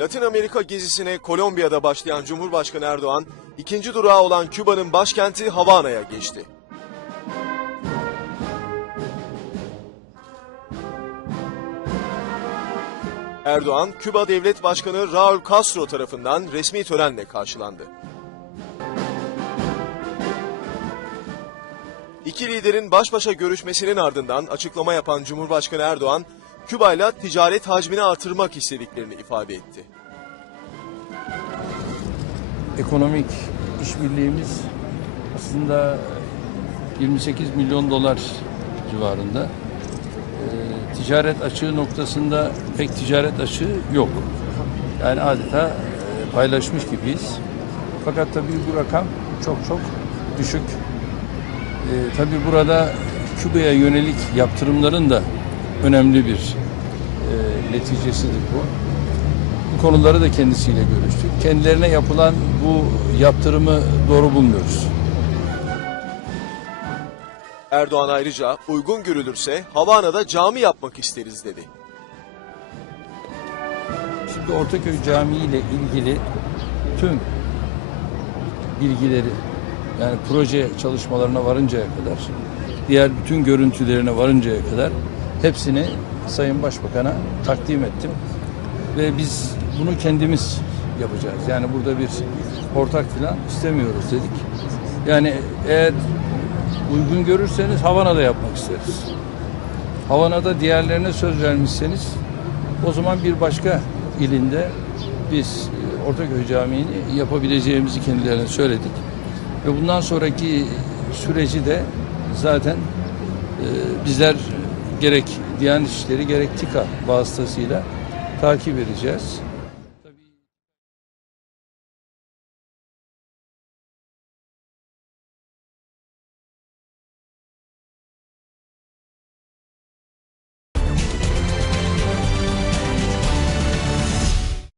Latin Amerika gezisine Kolombiya'da başlayan Cumhurbaşkanı Erdoğan, ikinci durağı olan Küba'nın başkenti Havana'ya geçti. Erdoğan, Küba Devlet Başkanı Raul Castro tarafından resmi törenle karşılandı. İki liderin baş başa görüşmesinin ardından açıklama yapan Cumhurbaşkanı Erdoğan, Küba'yla ticaret hacmini artırmak istediklerini ifade etti. ekonomik işbirliğimiz aslında 28 milyon dolar civarında. Ee, ticaret açığı noktasında pek ticaret açığı yok. Yani adeta e, paylaşmış gibiyiz. Fakat tabii bu rakam çok çok düşük. Ee, tabii burada Küba'ya yönelik yaptırımların da önemli bir e, neticesidir bu. Bu konuları da kendisiyle görüştük. Kendilerine yapılan bu yaptırımı doğru bulmuyoruz. Erdoğan ayrıca uygun görülürse Havana'da cami yapmak isteriz dedi. Şimdi Ortaköy Camii ile ilgili tüm bilgileri yani proje çalışmalarına varıncaya kadar diğer bütün görüntülerine varıncaya kadar hepsini Sayın Başbakan'a takdim ettim. Ve biz bunu kendimiz yapacağız. Yani burada bir ortak falan istemiyoruz dedik. Yani eğer uygun görürseniz Havana'da yapmak isteriz. Havana'da diğerlerine söz vermişseniz o zaman bir başka ilinde biz e, Ortaköy Camii'ni yapabileceğimizi kendilerine söyledik. Ve bundan sonraki süreci de zaten e, bizler gerek Diyanet İşleri gerek TİKA vasıtasıyla takip edeceğiz.